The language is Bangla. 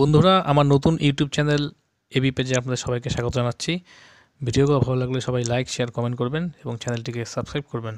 বন্ধুরা, আমার নতুন ইউটিউব চ্যানেল এবি পেজে আপনাদের সবাইকে স্বাগত জানাচ্ছি। ভিডিওগুলো ভালো লাগলে সবাই লাইক, শেয়ার, কমেন্ট করবেন এবং চ্যানেলটিকে সাবস্ক্রাইব করবেন।